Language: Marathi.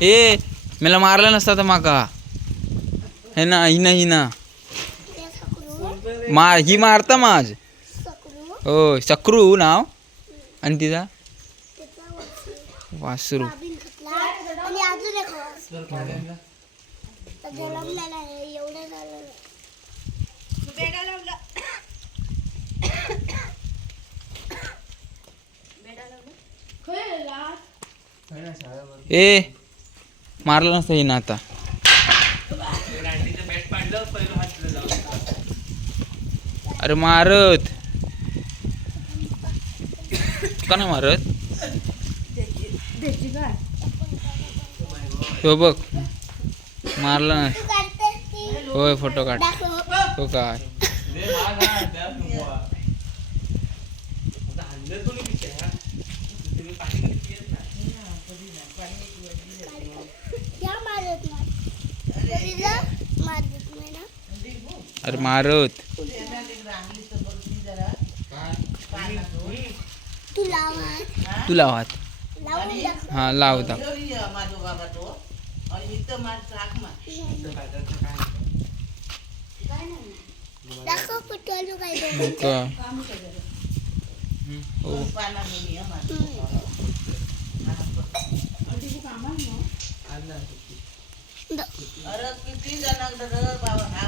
ए मला मारला नसता तर माका. हे ना ही ना ही ना. मा ही मारता माझ हो सक्रू नाव. आणि तिचा? वासरू. ए मारला नसता येईन आता. अरे मारत. का नाही मारत? हो बघ. मारला नाही. होय फोटो काढ. हो काय या मारत नाही पोरीला मारत नाही ना अरे मारत. तू लाव हात. हा लाव काय हो. हो अरे किती बाबा.